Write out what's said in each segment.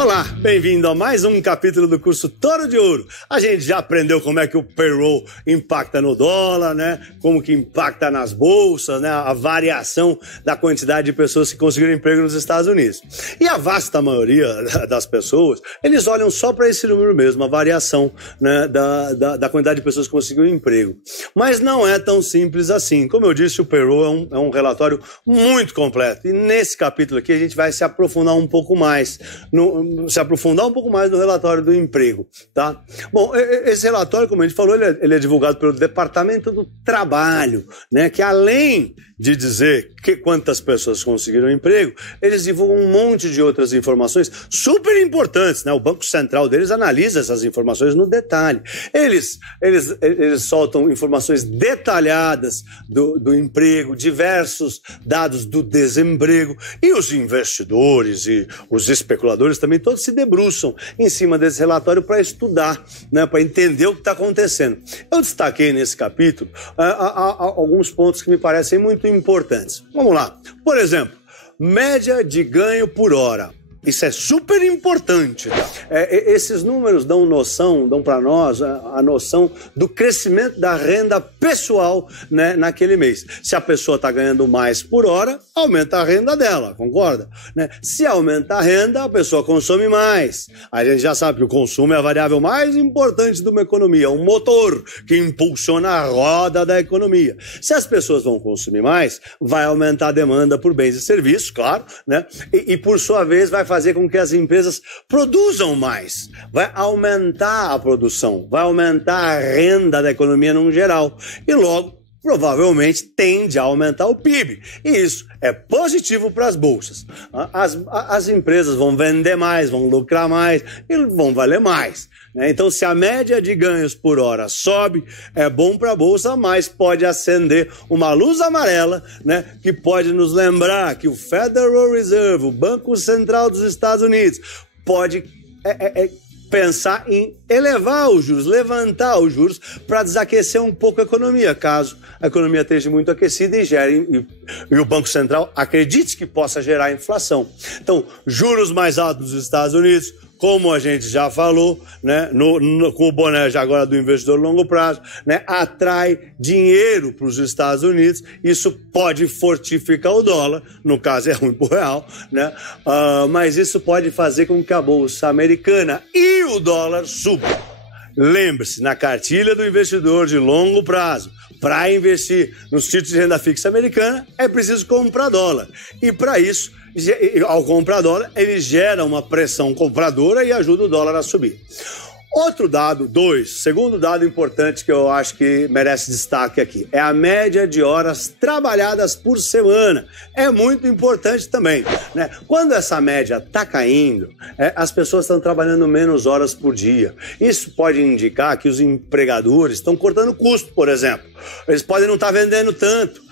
Olá, bem-vindo a mais um capítulo do curso Toro de Ouro. A gente já aprendeu como é que o payroll impacta no dólar, né? Como que impacta nas bolsas, né? A variação da quantidade de pessoas que conseguiram emprego nos Estados Unidos. E a vasta maioria das pessoas, eles olham só para esse número mesmo, a variação, né, da quantidade de pessoas que conseguiram emprego. Mas não é tão simples assim. Como eu disse, o payroll é um relatório muito completo. E nesse capítulo aqui a gente vai se aprofundar um pouco mais no relatório do emprego, tá? Bom, esse relatório, como a gente falou, ele é divulgado pelo Departamento do Trabalho, né? Que além de dizer quantas pessoas conseguiram emprego, eles divulgam um monte de outras informações super importantes, né? O Banco Central deles analisa essas informações no detalhe. Eles soltam informações detalhadas do emprego, diversos dados do desemprego, e os investidores e os especuladores também todos se debruçam em cima desse relatório para estudar, né? Para entender o que está acontecendo. Eu destaquei nesse capítulo alguns pontos que me parecem muito importantes. Vamos lá. Por exemplo, média de ganho por hora. Isso é super importante. Esses números dão para nós a noção do crescimento da renda pessoal, né, naquele mês. Se a pessoa está ganhando mais por hora, aumenta a renda dela, concorda? Né? Se aumenta a renda, a pessoa consome mais. A gente já sabe que o consumo é a variável mais importante de uma economia, um motor que impulsiona a roda da economia. Se as pessoas vão consumir mais, vai aumentar a demanda por bens e serviços, claro, né? E por sua vez vai fazer com que as empresas produzam mais, vai aumentar a produção, vai aumentar a renda da economia no geral e logo, provavelmente, tende a aumentar o PIB. E isso é positivo para as bolsas. As empresas vão vender mais, vão lucrar mais e vão valer mais. Então, se a média de ganhos por hora sobe, é bom para a bolsa, mas pode acender uma luz amarela, né, que pode nos lembrar que o Federal Reserve, o Banco Central dos Estados Unidos, pode pensar em elevar os juros, levantar os juros para desaquecer um pouco a economia, caso a economia esteja muito aquecida e o Banco Central acredite que possa gerar inflação. Então, juros mais altos nos Estados Unidos, como a gente já falou, né, com o boné já agora do investidor a longo prazo, né, atrai dinheiro para os Estados Unidos. Isso pode fortificar o dólar, no caso é ruim para o real, né, mas isso pode fazer com que a bolsa americana e o dólar subam. Lembre-se, na cartilha do investidor de longo prazo, para investir nos títulos de renda fixa americana, é preciso comprar dólar. E para isso, ao comprar dólar, ele gera uma pressão compradora e ajuda o dólar a subir. Outro dado, segundo dado importante que eu acho que merece destaque aqui, é a média de horas trabalhadas por semana. É muito importante também, né? Quando essa média está caindo, as pessoas estão trabalhando menos horas por dia. Isso pode indicar que os empregadores estão cortando custo, por exemplo. Eles podem não estar vendendo tanto.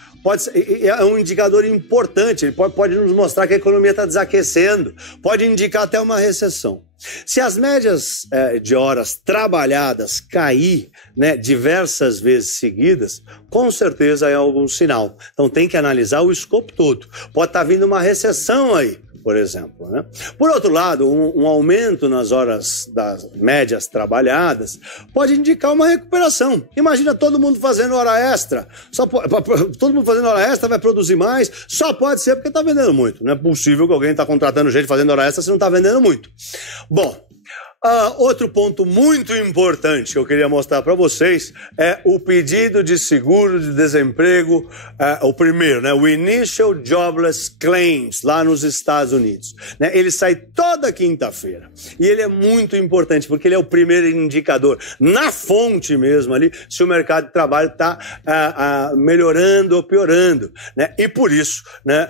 É um indicador importante, ele pode nos mostrar que a economia está desaquecendo, pode indicar até uma recessão. Se as médias de horas trabalhadas cair, né, diversas vezes seguidas, com certeza é algum sinal. Então tem que analisar o escopo todo. Pode estar vindo uma recessão aí, por exemplo, né? Por outro lado, um aumento nas horas das médias trabalhadas pode indicar uma recuperação. Imagina todo mundo fazendo hora extra. Todo mundo fazendo hora extra vai produzir mais, só pode ser porque está vendendo muito. Não é possível que alguém está contratando gente fazendo hora extra se não está vendendo muito. Bom, outro ponto muito importante que eu queria mostrar para vocês é o pedido de seguro de desemprego, o primeiro, né, o Initial Jobless Claims, lá nos Estados Unidos. Né, ele sai toda quinta-feira e ele é muito importante porque ele é o primeiro indicador, na fonte mesmo ali, se o mercado de trabalho está melhorando ou piorando. Né, e por isso, né,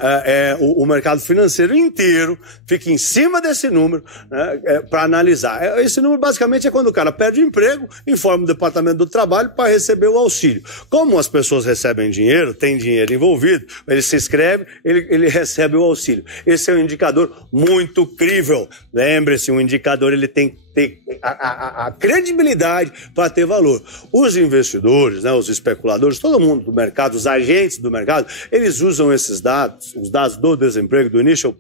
o mercado financeiro inteiro fica em cima desse número, né, para analisar. Esse número basicamente é quando o cara perde o emprego, informa o Departamento do Trabalho para receber o auxílio. Como as pessoas recebem dinheiro, tem dinheiro envolvido, ele se inscreve, ele recebe o auxílio. Esse é um indicador muito crível. Lembre-se, um indicador ele tem que ter a credibilidade para ter valor. Os investidores, né, os especuladores, todo mundo do mercado, os agentes do mercado, eles usam esses dados, os dados do desemprego, do Initial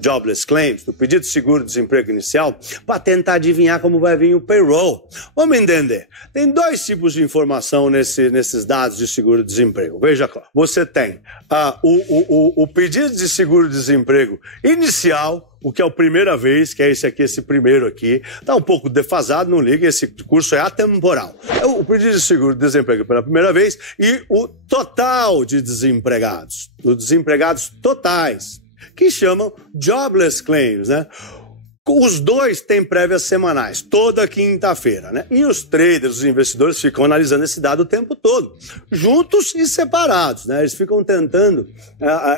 Jobless Claims, do pedido de seguro-desemprego inicial, para tentar adivinhar como vai vir o payroll. Vamos entender. Tem dois tipos de informação nesses dados de seguro-desemprego. Veja, você tem o pedido de seguro-desemprego inicial, o que é a primeira vez, que é esse primeiro aqui. Está um pouco defasado, não liga, esse curso é atemporal. É o pedido de seguro-desemprego pela primeira vez e o total de desempregados, os desempregados totais, que chamam Jobless Claims, né? Os dois têm prévias semanais, toda quinta-feira, né? E os traders, os investidores, ficam analisando esse dado o tempo todo, juntos e separados, né? Eles ficam tentando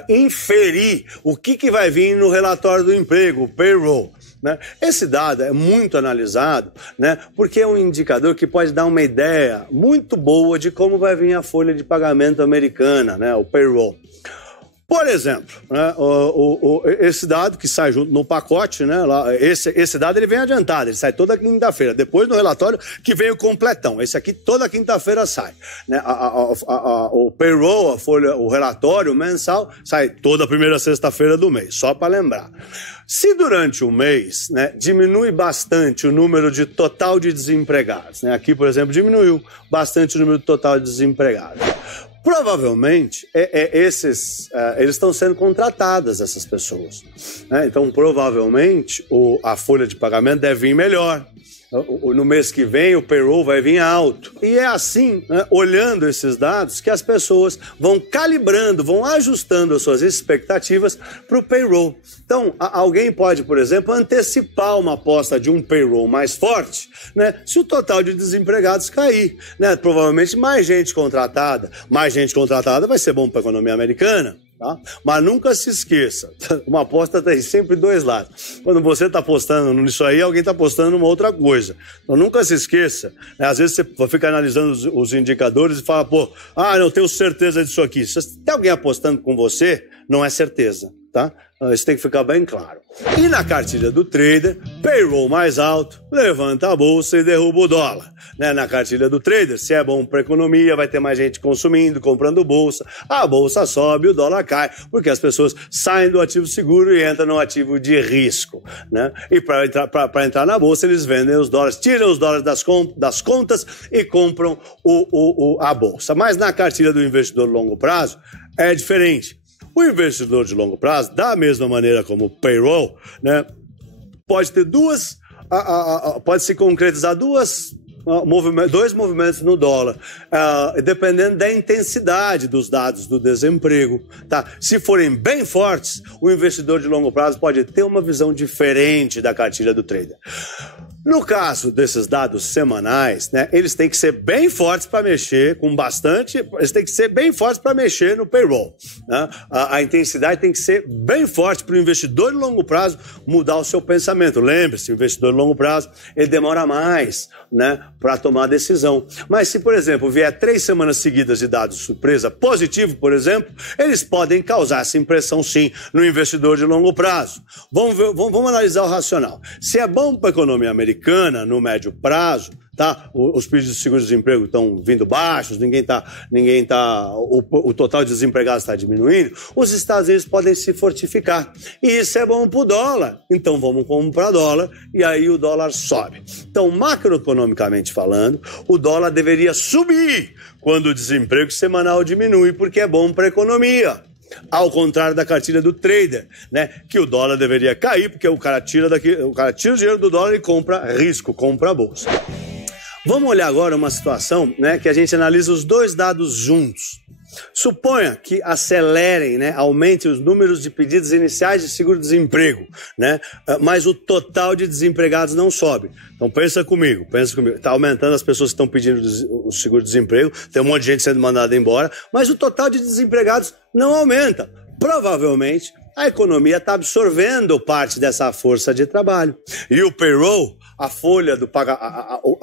inferir o que vai vir no relatório do emprego, o payroll, né? Esse dado é muito analisado, né? Porque é um indicador que pode dar uma ideia muito boa de como vai vir a folha de pagamento americana, né? O payroll. Por exemplo, né, esse dado que sai junto no pacote, né, esse dado ele vem adiantado, ele sai toda quinta-feira, depois no relatório que vem o completão. Esse aqui toda quinta-feira sai. Né, o payroll, a folha, o relatório mensal, sai toda primeira sexta-feira do mês, só para lembrar. Se durante o mês, né, diminui bastante o número de total de desempregados, né, aqui, por exemplo, diminuiu bastante o número total de desempregados, provavelmente, eles estão sendo contratadas, essas pessoas. Né? Então, provavelmente, a folha de pagamento deve vir melhor. No mês que vem, o payroll vai vir alto. E é assim, né, olhando esses dados, que as pessoas vão calibrando, vão ajustando as suas expectativas para o payroll. Então, alguém pode, por exemplo, antecipar uma aposta de um payroll mais forte, né, se o total de desempregados cair. Né? Provavelmente mais gente contratada vai ser bom para a economia americana. Tá? Mas nunca se esqueça, uma aposta tem sempre dois lados. Quando você está apostando nisso aí, alguém está apostando numa outra coisa. Então nunca se esqueça, né? Às vezes você fica analisando os indicadores e fala, pô, não tenho certeza disso aqui. Se tem alguém apostando com você, não é certeza, tá? Isso tem que ficar bem claro. E na cartilha do trader, payroll mais alto, levanta a bolsa e derruba o dólar. Né? Na cartilha do trader, se é bom para a economia, vai ter mais gente consumindo, comprando bolsa, a bolsa sobe, o dólar cai, porque as pessoas saem do ativo seguro e entram no ativo de risco. Né? E para entrar na bolsa, eles vendem os dólares, tiram os dólares das contas e compram a bolsa. Mas na cartilha do investidor longo prazo, é diferente. O investidor de longo prazo, da mesma maneira como o payroll, né, pode ter pode se concretizar dois movimentos no dólar, dependendo da intensidade dos dados do desemprego. Tá? Se forem bem fortes, o investidor de longo prazo pode ter uma visão diferente da cartilha do trader. No caso desses dados semanais, né, eles têm que ser bem fortes para mexer com bastante, eles têm que ser bem fortes para mexer no payroll. Né? A intensidade tem que ser bem forte para o investidor de longo prazo mudar o seu pensamento. Lembre-se, o investidor de longo prazo, ele demora mais, né, para tomar a decisão. Mas se, por exemplo, vier 3 semanas seguidas de dados de surpresa positivo, por exemplo, eles podem causar essa impressão, sim, no investidor de longo prazo. Vamos analisar o racional. Se é bom para a economia americana, no médio prazo, tá? Os pedidos de seguro-desemprego estão vindo baixos, o total de desempregados está diminuindo, os Estados Unidos podem se fortificar. E isso é bom para o dólar. Então vamos comprar dólar e aí o dólar sobe. Então, macroeconomicamente falando, o dólar deveria subir quando o desemprego semanal diminui, porque é bom para a economia. Ao contrário da cartilha do trader, né, que o dólar deveria cair, porque o cara tira o dinheiro do dólar e compra risco, compra a bolsa. Vamos olhar agora uma situação, né, que a gente analisa os dois dados juntos. Suponha que acelerem, né, aumentem os números de pedidos iniciais de seguro-desemprego, né, mas o total de desempregados não sobe. Então pensa comigo. Está aumentando as pessoas que estão pedindo o seguro-desemprego, tem um monte de gente sendo mandada embora, mas o total de desempregados não aumenta. Provavelmente a economia está absorvendo parte dessa força de trabalho. E o payroll a folha do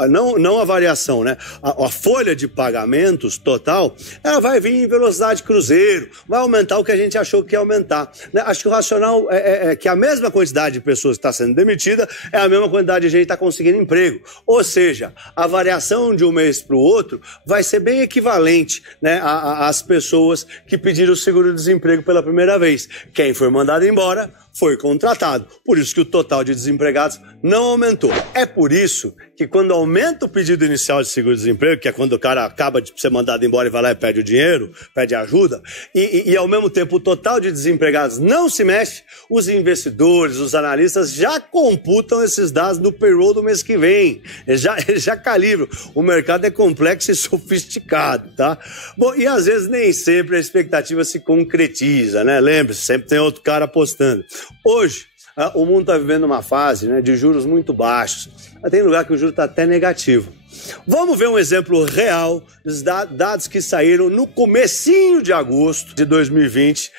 não a variação, né? A folha de pagamentos total, ela vai vir em velocidade cruzeiro, vai aumentar o que a gente achou que ia aumentar, né? Acho que o racional é que a mesma quantidade de pessoas que está sendo demitida é a mesma quantidade de gente que está conseguindo emprego. Ou seja, a variação de um mês para o outro vai ser bem equivalente, né, às pessoas que pediram o seguro-desemprego pela primeira vez. Quem foi mandado embora foi contratado. Por isso que o total de desempregados não aumentou. É por isso que quando aumenta o pedido inicial de seguro-desemprego, que é quando o cara acaba de ser mandado embora e vai lá e pede o dinheiro, pede ajuda, e ao mesmo tempo o total de desempregados não se mexe, os investidores, os analistas já computam esses dados no payroll do mês que vem. Eles já calibram. O mercado é complexo e sofisticado, tá? Bom, e às vezes nem sempre a expectativa se concretiza, né? Lembre-se, sempre tem outro cara apostando. Hoje, o mundo está vivendo uma fase, né, de juros muito baixos. Tem lugar que o juro está até negativo. Vamos ver um exemplo real dos dados que saíram no comecinho de agosto de 2020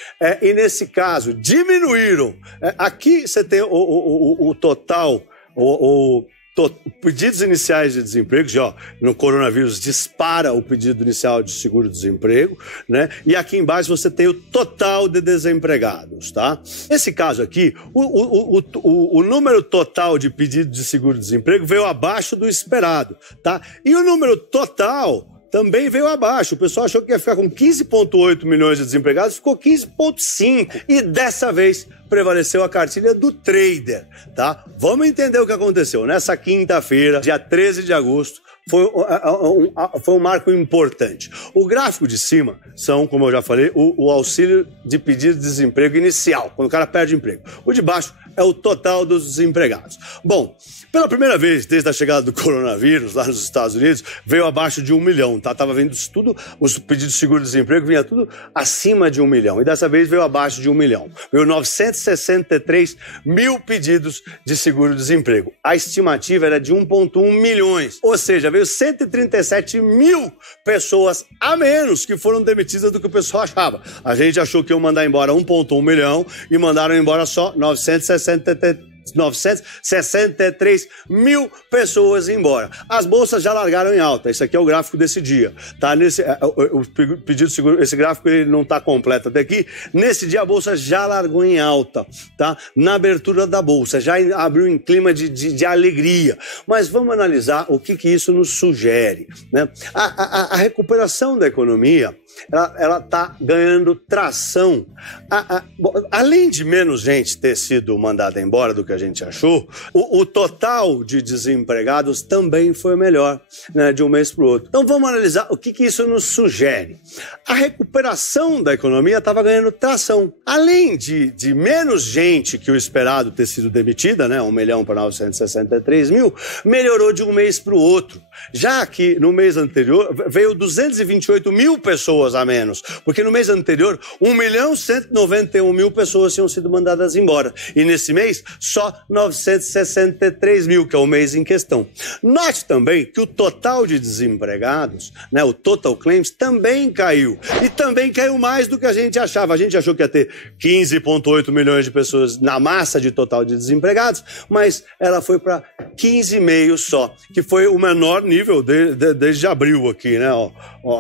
e, nesse caso, diminuíram. Aqui você tem o total, pedidos iniciais de desemprego, no coronavírus dispara o pedido inicial de seguro-desemprego, né? E aqui embaixo você tem o total de desempregados, tá? Nesse caso aqui, o número total de pedidos de seguro-desemprego veio abaixo do esperado, tá? E o número total também veio abaixo. O pessoal achou que ia ficar com 15,8 milhões de desempregados, ficou 15,5. E dessa vez prevaleceu a cartilha do trader, tá? Vamos entender o que aconteceu. Nessa quinta-feira, dia 13 de agosto, foi um marco importante. O gráfico de cima são, como eu já falei, o auxílio de pedido de desemprego inicial, quando o cara perde o emprego. O de baixo é o total dos desempregados. Bom, pela primeira vez desde a chegada do coronavírus lá nos Estados Unidos, veio abaixo de 1 milhão, tá? Tava vendo isso tudo, os pedidos de seguro-desemprego vinha tudo acima de 1 milhão. E dessa vez veio abaixo de 1 milhão. Veio 963 mil pedidos de seguro-desemprego. A estimativa era de 1,1 milhões. Ou seja, veio 137 mil pessoas a menos que foram demitidas do que o pessoal achava. A gente achou que iam mandar embora 1,1 milhão e mandaram embora só 963 mil pessoas embora. As bolsas já largaram em alta. Esse aqui é o gráfico desse dia, tá? O pedido de seguro, esse gráfico ele não está completo até aqui. Nesse dia a bolsa já largou em alta, tá? Na abertura da bolsa, já abriu em clima de alegria. Mas vamos analisar o que isso nos sugere, né? A recuperação da economia, ela está ganhando tração. Além de menos gente ter sido mandada embora do que a gente achou, o total de desempregados também foi melhor, né, de um mês para o outro. Então vamos analisar o que isso nos sugere. A recuperação da economia estava ganhando tração. Além de menos gente que o esperado ter sido demitida, né, 1 milhão para 963 mil, melhorou de um mês para o outro. Já que no mês anterior veio 228 mil pessoas a menos, porque no mês anterior 1.191.000 pessoas tinham sido mandadas embora. E nesse mês, só 963 mil, que é o mês em questão. Note também que o total de desempregados, né, o total claims, também caiu. E também caiu mais do que a gente achava. A gente achou que ia ter 15,8 milhões de pessoas na massa de total de desempregados, mas ela foi para 15,5 só, que foi o menor nível desde abril aqui, né?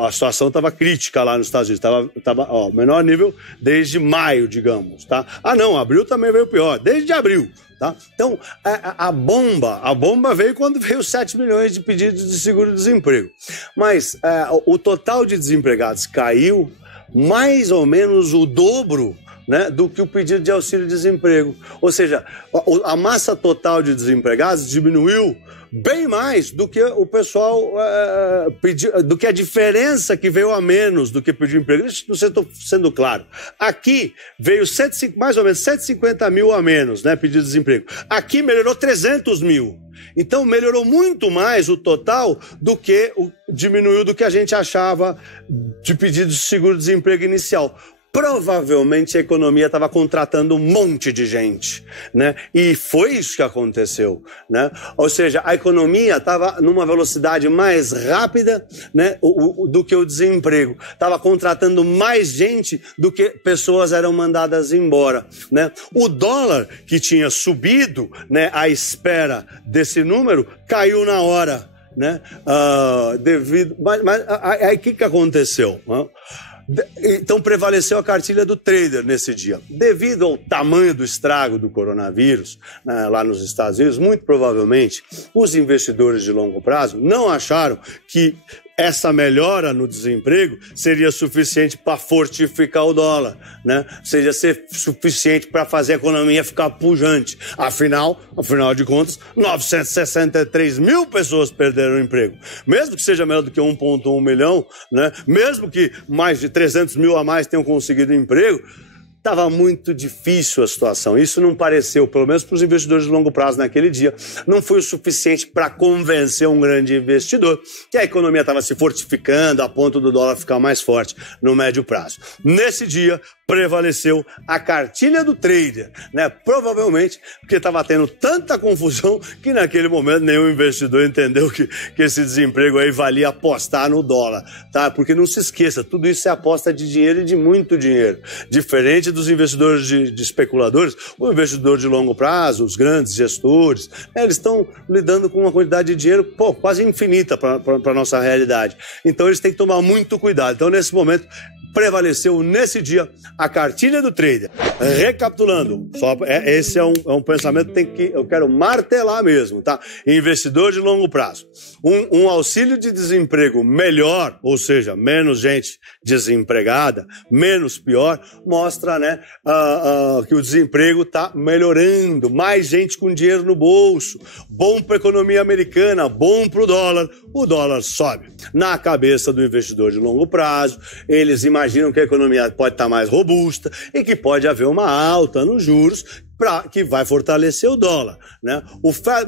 A situação estava crítica lá nos Estados Unidos, estava o menor nível desde maio, digamos, tá? Não, abril também veio pior, desde abril, tá? Então, a bomba veio quando veio 7 milhões de pedidos de seguro-desemprego. Mas o total de desempregados caiu mais ou menos o dobro, né, do que o pedido de auxílio-desemprego. Ou seja, a massa total de desempregados diminuiu bem mais do que o pessoal pediu, do que a diferença que veio a menos do que pediu emprego. Não sei se estou sendo claro. Aqui veio mais ou menos 150 mil a menos, né, pedido de desemprego. Aqui melhorou 300 mil. Então melhorou muito mais o total do que diminuiu do que a gente achava de pedido de seguro-desemprego inicial. provavelmente a economia estava contratando um monte de gente, né? E foi isso que aconteceu, né? Ou seja, a economia estava numa velocidade mais rápida, né, do que o desemprego. Estava contratando mais gente do que pessoas eram mandadas embora, né? O dólar, que tinha subido, né, à espera desse número, caiu na hora, né? Mas aí o que aconteceu? Então prevaleceu a cartilha do trader nesse dia. Devido ao tamanho do estrago do coronavírus, né, lá nos Estados Unidos, muito provavelmente os investidores de longo prazo não acharam que essa melhora no desemprego seria suficiente para fortificar o dólar, né? Seria ser suficiente para fazer a economia ficar pujante. Afinal de contas, 963 mil pessoas perderam o emprego. Mesmo que seja melhor do que 1,1 milhão, né? Mesmo que mais de 300 mil a mais tenham conseguido emprego, estava muito difícil a situação. Isso não pareceu, pelo menos para os investidores de longo prazo naquele dia, não foi o suficiente para convencer um grande investidor que a economia estava se fortificando a ponto do dólar ficar mais forte no médio prazo. Nesse dia, prevaleceu a cartilha do trader, né? Provavelmente porque estava tendo tanta confusão que naquele momento nenhum investidor entendeu que esse desemprego aí valia apostar no dólar, tá? Porque não se esqueça, tudo isso é aposta de dinheiro e de muito dinheiro. Diferente dos investidores de especuladores, o investidor de longo prazo, os grandes gestores, eles estão lidando com uma quantidade de dinheiro, quase infinita para a nossa realidade. Então eles têm que tomar muito cuidado. Então nesse momento, prevaleceu nesse dia a cartilha do trader. Recapitulando, esse é um pensamento que eu quero martelar mesmo, tá? Investidor de longo prazo. Um auxílio de desemprego melhor, ou seja, menos gente desempregada, menos pior, mostra, né, que o desemprego está melhorando, mais gente com dinheiro no bolso, bom para a economia americana, bom para o dólar sobe. Na cabeça do investidor de longo prazo, eles imaginam que a economia pode estar mais robusta e que pode haver uma alta nos juros que vai fortalecer o dólar, né?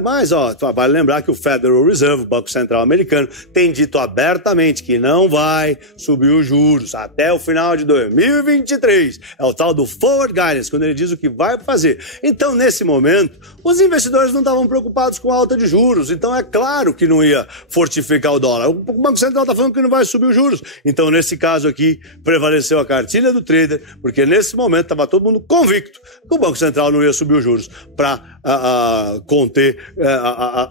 Mas vale lembrar que o Federal Reserve, o Banco Central Americano, tem dito abertamente que não vai subir os juros até o final de 2023. É o tal do Forward Guidance, quando ele diz o que vai fazer. Então, nesse momento, os investidores não estavam preocupados com a alta de juros, então é claro que não ia fortificar o dólar. O Banco Central está falando que não vai subir os juros. Então, nesse caso aqui, prevaleceu a cartilha do trader, porque nesse momento estava todo mundo convicto que o Banco Central não ia subir os juros para conter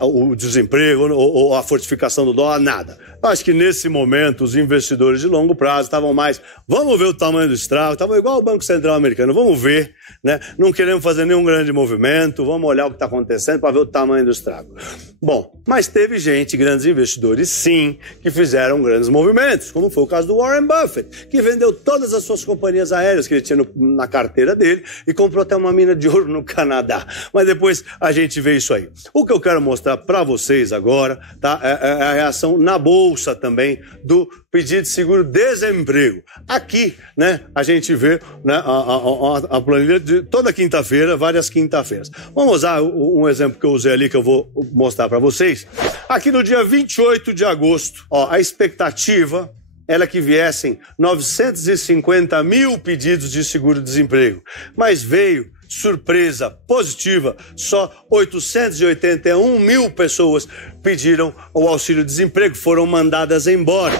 o desemprego ou a fortificação do dólar, nada. Eu acho que nesse momento os investidores de longo prazo estavam mais, vamos ver o tamanho do estrago, estavam igual o Banco Central Americano, vamos ver, né? Não queremos fazer nenhum grande movimento, vamos olhar o que está acontecendo para ver o tamanho do estrago. Bom, mas teve gente, grandes investidores, sim, que fizeram grandes movimentos, como foi o caso do Warren Buffett, que vendeu todas as suas companhias aéreas que ele tinha na carteira dele e comprou até uma mina de ouro no Canadá. Mas depois a gente vê isso aí. O que eu quero mostrar para vocês agora, tá, é a reação na bolsa também do pedido de seguro-desemprego. Aqui, né, a gente vê, né, a planilha de toda quinta-feira, várias quinta-feiras. Vamos usar um exemplo que eu usei ali, que eu vou mostrar para vocês. Aqui no dia 28 de agosto, a expectativa era que viessem 950 mil pedidos de seguro-desemprego, mas veio surpresa positiva, só 881 mil pessoas pediram o auxílio-desemprego, foram mandadas embora.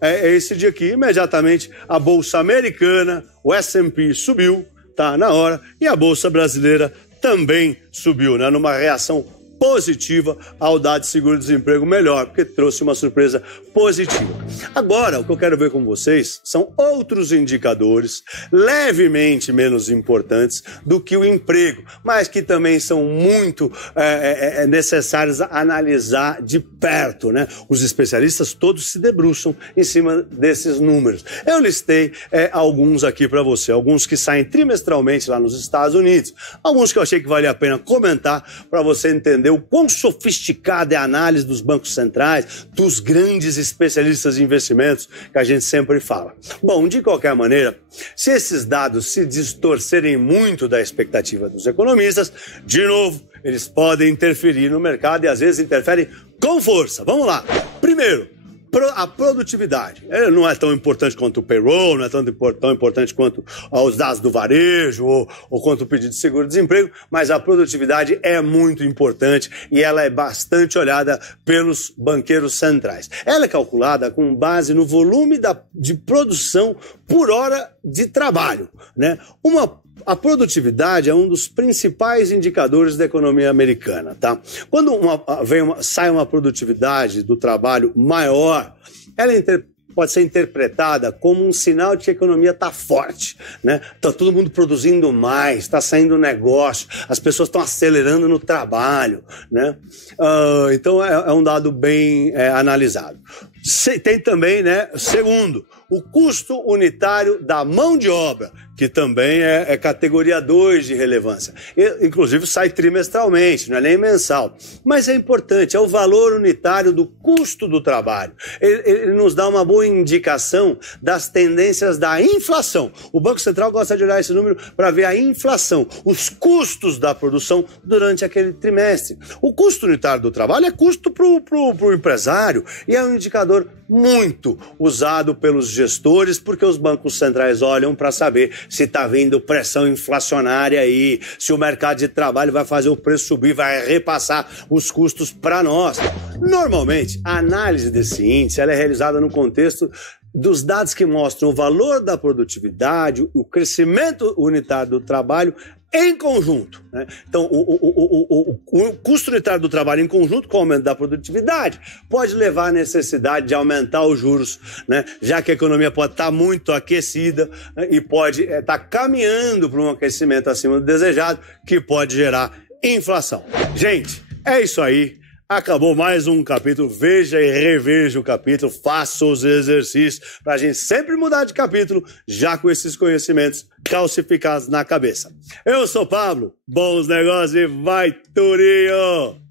É esse dia aqui, imediatamente a Bolsa Americana, o S&P subiu, tá na hora, e a Bolsa Brasileira também subiu, né, numa reação positiva ao dado de seguro-desemprego melhor, porque trouxe uma surpresa positiva. Agora, o que eu quero ver com vocês são outros indicadores levemente menos importantes do que o emprego, mas que também são muito necessários analisar de perto, né? Os especialistas todos se debruçam em cima desses números. Eu listei alguns aqui para você, alguns que saem trimestralmente lá nos Estados Unidos, alguns que eu achei que valia a pena comentar para você entender o quão sofisticada é a análise dos bancos centrais, dos grandes especialistas de investimentos que a gente sempre fala. Bom, de qualquer maneira, se esses dados se distorcerem muito da expectativa dos economistas, de novo, eles podem interferir no mercado e às vezes interferem com força. Vamos lá. Primeiro, a produtividade. Ele não é tão importante quanto o payroll, não é tão importante quanto os dados do varejo ou quanto o pedido de seguro-desemprego, mas a produtividade é muito importante e ela é bastante olhada pelos banqueiros centrais. Ela é calculada com base no volume de produção por hora de trabalho, né? A produtividade é um dos principais indicadores da economia americana, tá? Quando sai uma produtividade do trabalho maior, ela pode ser interpretada como um sinal de que a economia está forte, né? Está todo mundo produzindo mais, está saindo negócio, as pessoas estão acelerando no trabalho, né? Então é um dado bem analisado. Tem também, né, segundo, o custo unitário da mão de obra, que também é categoria 2 de relevância. Inclusive sai trimestralmente, não é nem mensal. Mas é importante, é o valor unitário do custo do trabalho. Ele nos dá uma boa indicação das tendências da inflação. O Banco Central gosta de olhar esse número para ver a inflação, os custos da produção durante aquele trimestre. O custo unitário do trabalho é custo para o empresário e é um indicador muito usado pelos gestores, porque os bancos centrais olham para saber se está vindo pressão inflacionária aí, se o mercado de trabalho vai fazer o preço subir, vai repassar os custos para nós. Normalmente, a análise desse índice ela é realizada no contexto dos dados que mostram o valor da produtividade, o crescimento unitário do trabalho em conjunto, né? Então, o custo unitário do trabalho em conjunto com o aumento da produtividade pode levar à necessidade de aumentar os juros, né? Já que a economia pode estar muito aquecida, né? E pode estar caminhando para um aquecimento acima do desejado, que pode gerar inflação. Gente, é isso aí. Acabou mais um capítulo, veja e reveja o capítulo, faça os exercícios para a gente sempre mudar de capítulo, já com esses conhecimentos calcificados na cabeça. Eu sou Pablo, bons negócios e vai Turinho!